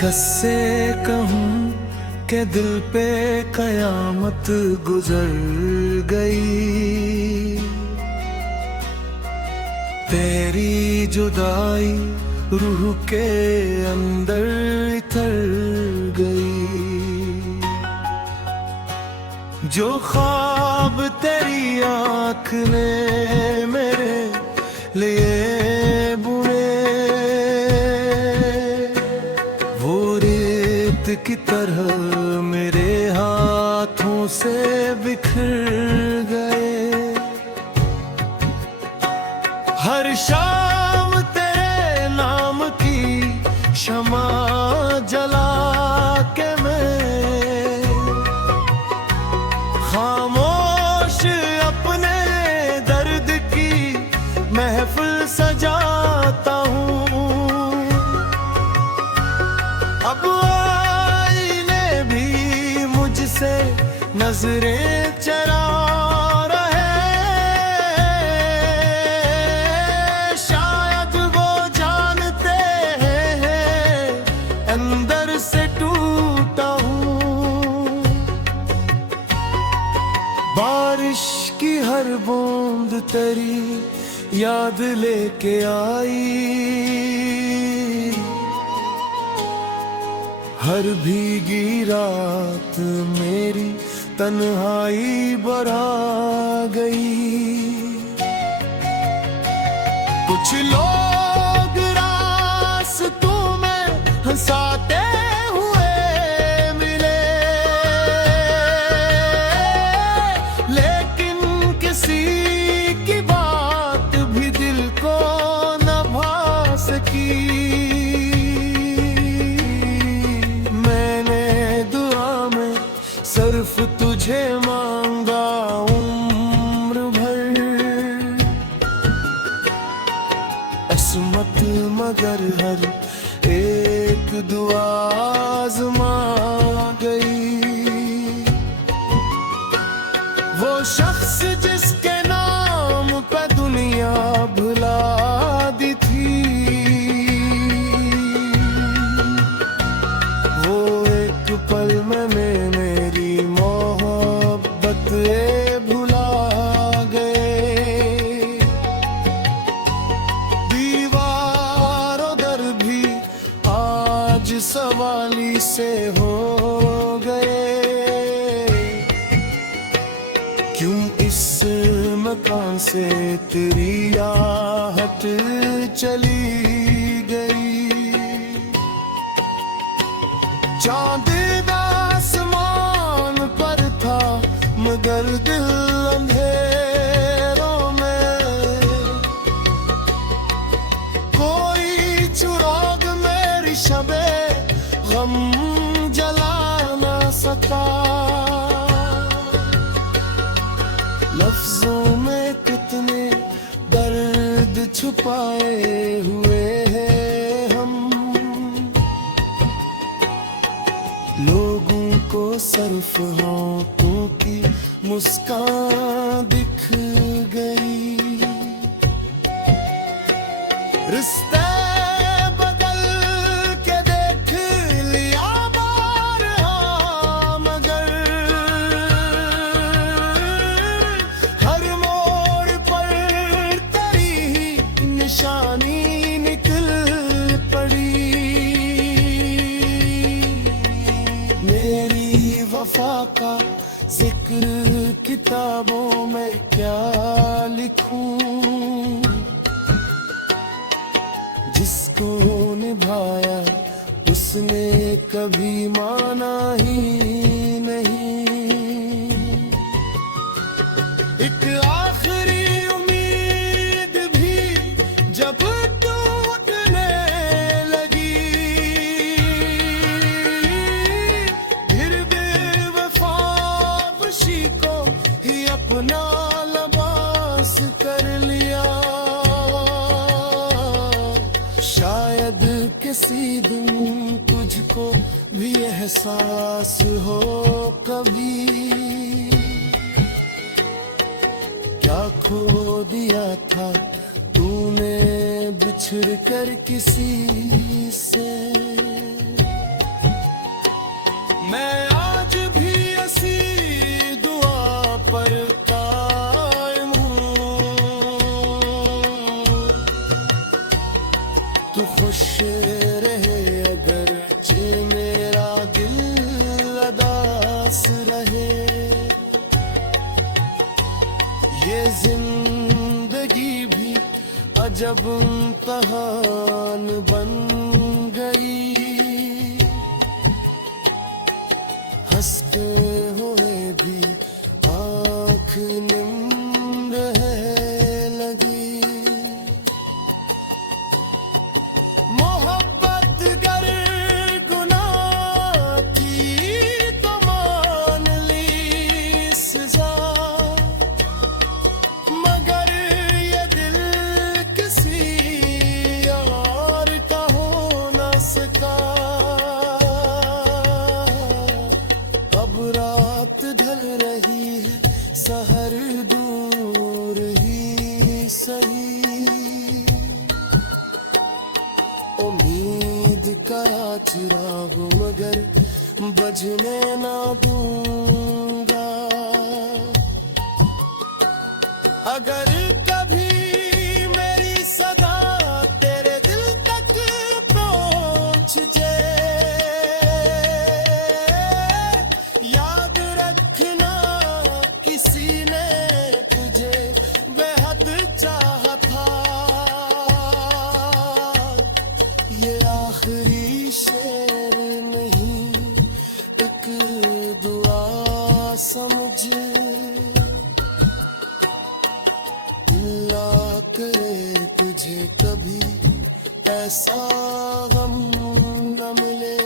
कससे कहूँ के दिल पे कयामत गुजर गई। तेरी जुदाई रूह के अंदर इतर गई। जो ख्वाब तेरी आँख ने मेरे लिए बुने, वो रेत की तरह मेरे हाथों से बिखर गए। हर शाम तेरे नाम की शमा जला के मैं खामोश अपने दर्द की महफिल सजाता हूँ। अब आईने भी मुझसे नजरें चरा रहे। शायद वो जानते हैं अंदर से टूटा हूँ। बारिश की हर बूंद तेरी याद लेके आई। हर भीगी रात मेरी तन्हाई बढ़ा गई। कुछ लोग रास्तों में हंसाते हुए मिले, लेकिन किसी की बात भी दिल को न भा सकी। सिर्फ तुझे मांगा उम्र भर असमत, मगर हर एक दुआ आज़मा गई। वो शख्स जिसके नाम पे दुनिया भुला दी थी, वो एक पल में मेरी मोहब्बत भुला गए। दीवारों दर भी आज सवाली से हो गए। क्यों इस मकान से तेरी आहट चली गई। चांद आसमान पर था मगर दिल अंधेरों में। कोई चुराग मेरी शबे गम जला ना सका। लफ्जों में कितने दर्द छुपाए हुए हैं हम। लोगों को सिर्फ होठों की मुस्कान दिख गई। रिश्ते बदल के देख लिया बारहा, मगर हर मोड़ पर तेरी निशानी निकल पड़ी। मेरी वफा का जिक्र किताबों में क्या लिखूं। जिसको निभाया उसने कभी माना ही नहीं। एक आखिरी उम्मीद भी जब टूटने लगी, फिर बेवफा खुशी को ही अपना लिबास कर लिया। शायद किसी दिन तुझको भी एहसास हो कभी, क्या खो दिया था तूने बिछड़ कर किसी से। मैं आज भी ऐसी दुआ पर कायम हूँ, तू खुश रहे अगर मेरा दिल अदास रहे। ये जिंदगी भी अजब इम्तिहान बन गई, हंसते हुए भी आँख नम रहे लगी। मोहब्बत गर गुनाह थी तो मान ली सजा, मगर ये दिल किसी और का हो न सका। अब रात ढल रही है, सहर दूर ही सही, उम्मीद का चिराग मगर बजने ना दूंगा। अगर कभी मेरी सदा तेरे दिल तक पहुंच जाए, याद रखना किसी ने तुझे बेहद चाहा था। ये आखिरी शेर नहीं, एक दुआ समझ, अल्लाह करे तुझे कभी ऐसा गम न मिले,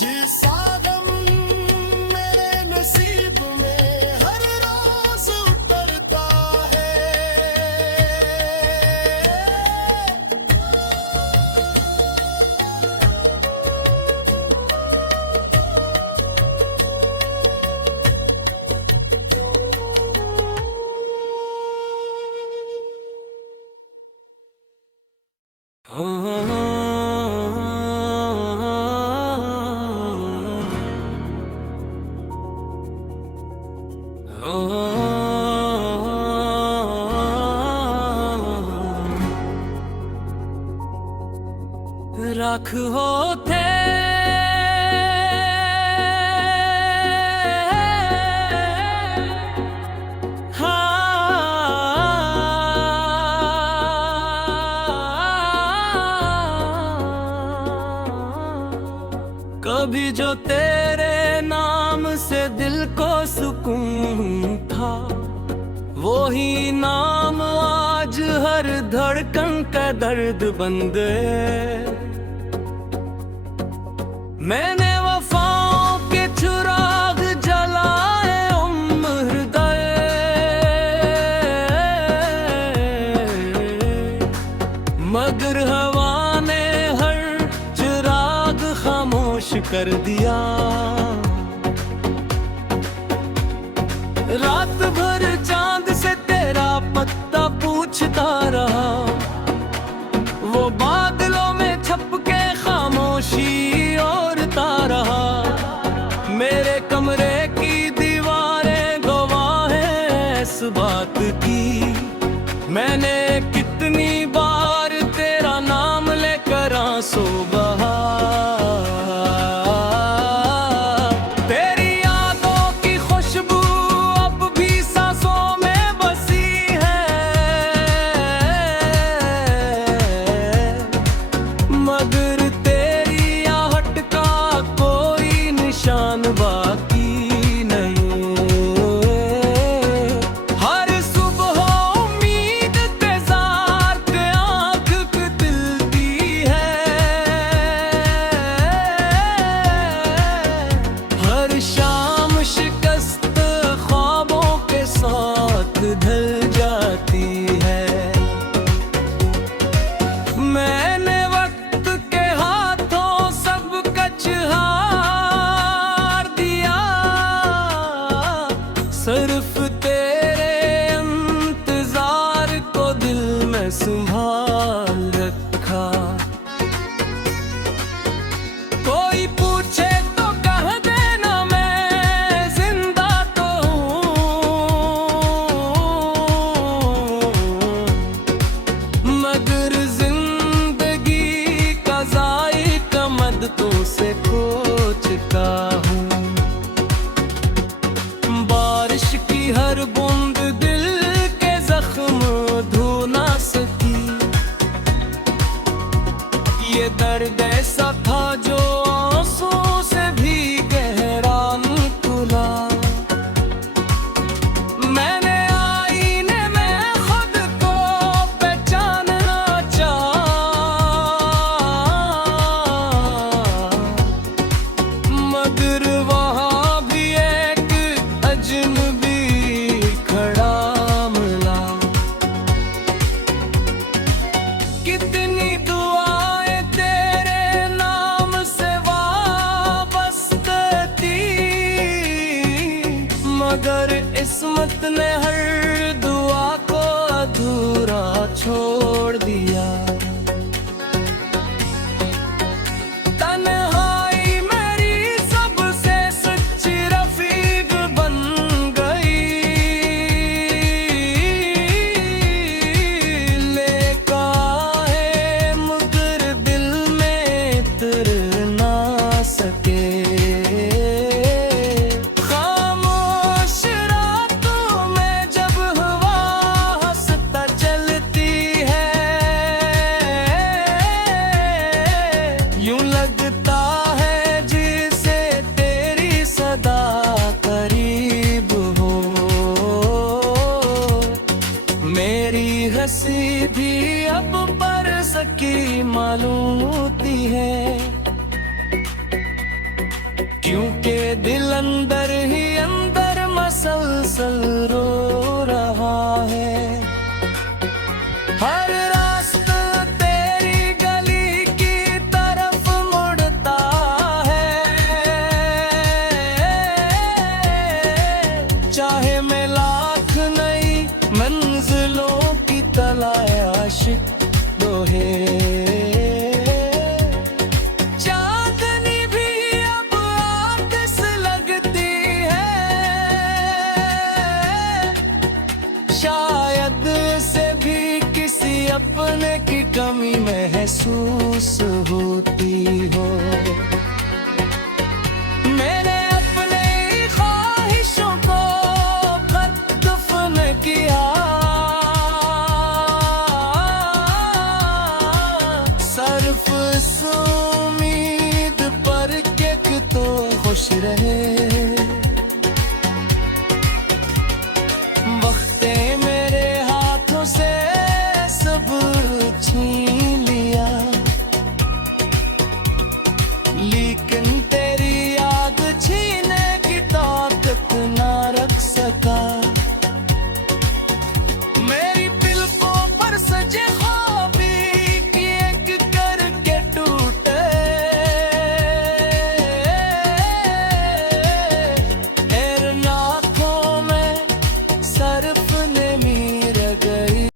जिसा गम मेरे नसीब में हर रोज उतरता है। राख होते कभी जो तेरे नाम से दिल को सुकून था, वो ही नाम आज हर धड़कन का दर्द बन गए। मैंने वफाओं के चिराग जलाए हृदय, मगर हवा ने हर चिराग खामोश कर दिया। रात भर चांद से तेरा पत्ता पूछता रहा, वो बादलों में छप के खामोशी ओढ़ता रहा। मेरे कमरे की दीवारें गवाह हैं इस बात की, मैंने कितनी बार तेरा नाम लेकर आंसू बहा। सिर्फ तेरे इंतजार को दिल में संभाल रखा। कोई तूने हर दुआ को अधूरा छोड़ दिया। तन्हाई मेरी सबसे सच्ची रफीक बन गई। लेका है मगर दिल में उतर ना सके। खामोश रातों में जब हवा हंसता चलती है, यूं लगता है जिसे तेरी सदा करीब हो। मेरी हंसी भी अब बरस की मालूम होती है, क्योंकि दिल अंदर ही अंदर मसलसल रो रहा है। हर रास्ता तेरी गली की तरफ मुड़ता है, चाहे मैं लाख नई मंजिलों की तलाश आशिक दोहे। चांदनी भी अब आतिश लगती है, शायद से भी किसी अपने की कमी महसूस होती हो।